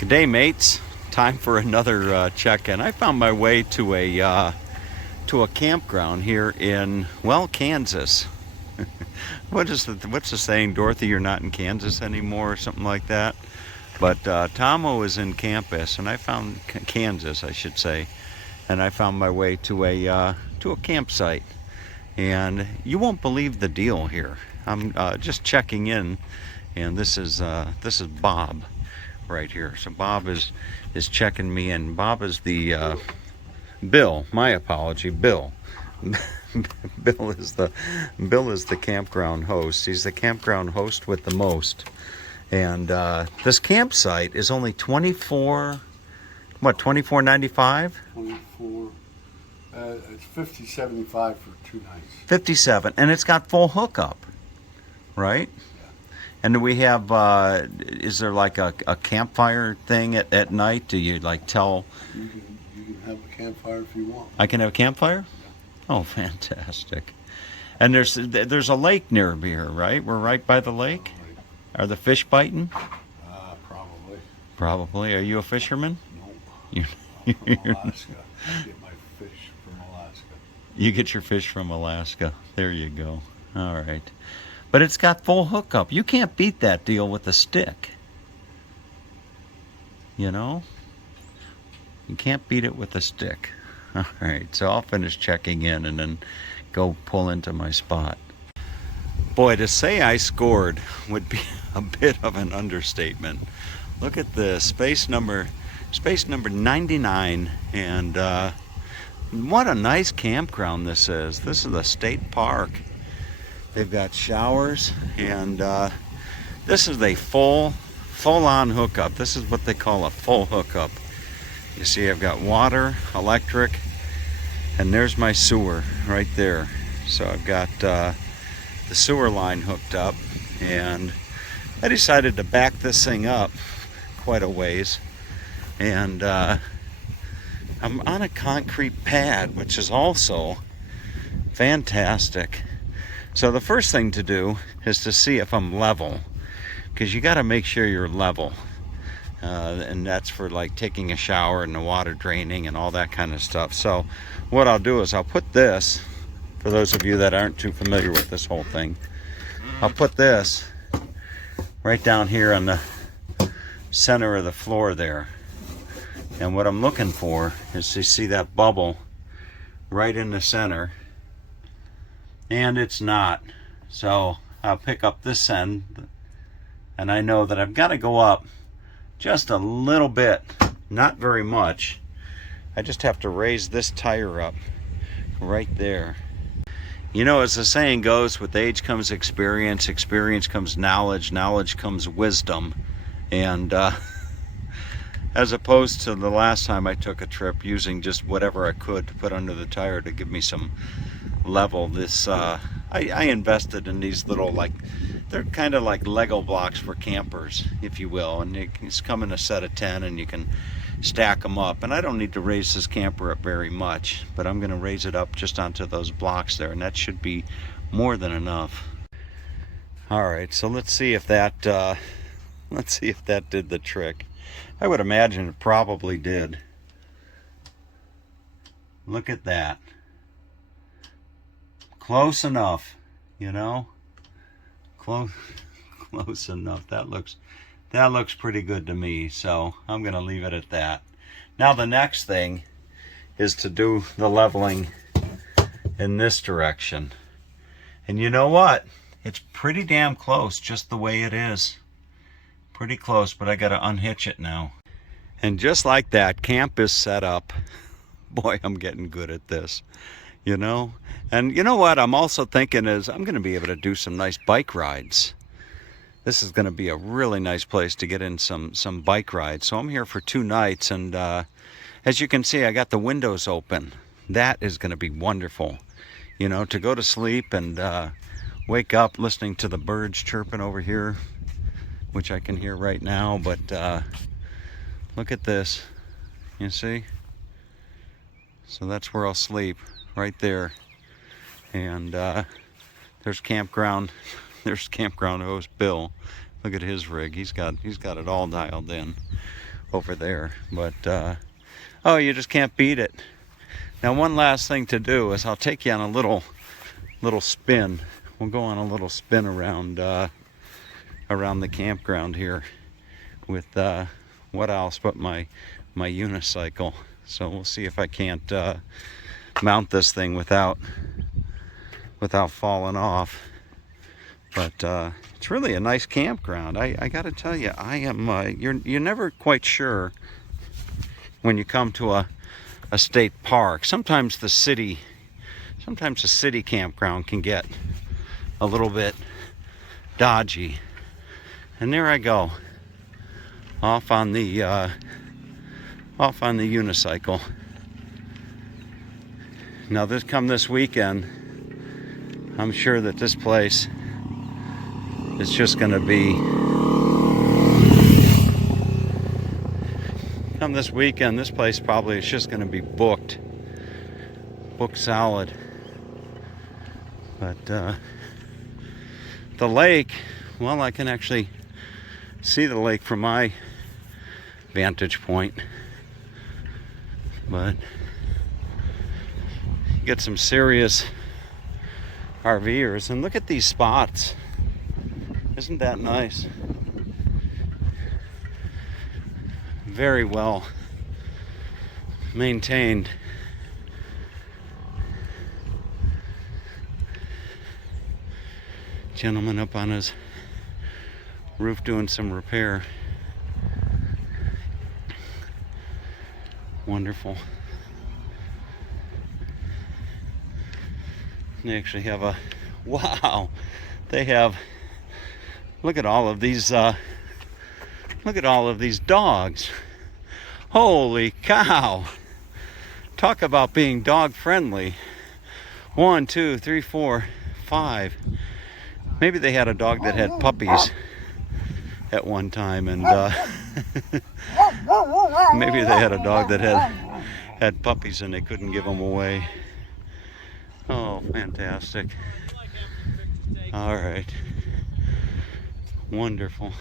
Good day, mates. Time for another check-in. I found my way to a campground here in, well, Kansas. What's the saying, Dorothy? You're not in Kansas anymore, or something like that. But Tomo is in Kansas, and I found Kansas, I should say, and I found my way to a campsite. And you won't believe the deal here. I'm just checking in, and this is Bob right here. So Bob is checking me in. Bob is the Bill. My apology, Bill. Bill is the campground host. He's the campground host with the most. And this campsite is only $24.95? 24. It's $50.75 for 2 nights. 57, and it's got full hookup, right? Yeah. And do we have? Is there like a campfire thing at night? Do you like tell? You can have a campfire if you want. I can have a campfire? Yeah. Oh, fantastic! And there's a lake near here, right? We're right by the lake. Are the fish biting? Probably. Probably. Are you a fisherman? No. I'm from Alaska. I get my fish from Alaska. You get your fish from Alaska. There you go. All right. But it's got full hookup. You can't beat that deal with a stick. You know? You can't beat it with a stick. All right. So I'll finish checking in and then go pull into my spot. Boy, to say I scored would be a bit of an understatement. Look at this. Space number 99, and what a nice campground this is. This is a state park. They've got showers, and this is a full-on hookup. This is what they call a full hookup. You see, I've got water, electric, and there's my sewer right there. So I've got the sewer line hooked up, and I decided to back this thing up quite a ways. And I'm on a concrete pad, which is also fantastic. So the first thing to do is to see if I'm level, because you got to make sure you're level. And that's for like taking a shower and the water draining and all that kind of stuff. So what I'll do is I'll put this, for those of you that aren't too familiar with this whole thing, I'll put this right down here on the center of the floor there. And what I'm looking for is to see that bubble right in the center. And it's not. So I'll pick up this end, and I know that I've got to go up just a little bit, not very much. I just have to raise this tire up right there. You know, as the saying goes, with age comes experience, experience comes knowledge, knowledge comes wisdom. And as opposed to the last time I took a trip using just whatever I could to put under the tire to give me some level, this I invested in these little, like, they're kind of like Lego blocks for campers, if you will, and it's come in a set of 10 and you can stack them up. And I don't need to raise this camper up very much, but I'm going to raise it up just onto those blocks there, and that should be more than enough. All right, so let's see if that did the trick. I would imagine it probably did. Look at that. Close enough, you know? Close enough. That looks pretty good to me, so I'm going to leave it at that. Now the next thing is to do the leveling in this direction. And you know what? It's pretty damn close just the way it is. Pretty close, but I got to unhitch it now. And just like that, camp is set up. Boy, I'm getting good at this, you know? And you know what I'm also thinking is I'm going to be able to do some nice bike rides. This is going to be a really nice place to get in some bike rides. So I'm here for 2 nights, and as you can see, I got the windows open. That is going to be wonderful, you know, to go to sleep and wake up listening to the birds chirping over here, which I can hear right now. But look at this, you see? So that's where I'll sleep, right there. And there's campground host Bill. Look at his rig. He's got it all dialed in. over there. But oh, you just can't beat it. Now, one last thing to do is I'll take you on a little spin. We'll go on a little spin around around the campground here with what else but my unicycle. So we'll see if I can't mount this thing without falling off. But it's really a nice campground. I got to tell you, I am. You're never quite sure when you come to a state park. Sometimes the city campground can get a little bit dodgy. And there I go, off on the unicycle. Now, this weekend, I'm sure that this place is just going to be. Come this weekend, this place probably is just going to be booked solid. But the lake, well, I can actually see the lake from my vantage point. But you get some serious RVers, and look at these spots. Isn't that nice? Very well maintained. Gentleman up on his roof doing some repair. Wonderful. They actually have a, wow, they have, look at all of these dogs. Holy cow. Talk about being dog friendly. 1, 2, 3, 4, 5. Maybe they had a dog that had puppies at one time, and maybe they had a dog that had puppies and they couldn't give them away. Oh, fantastic. All right. Wonderful.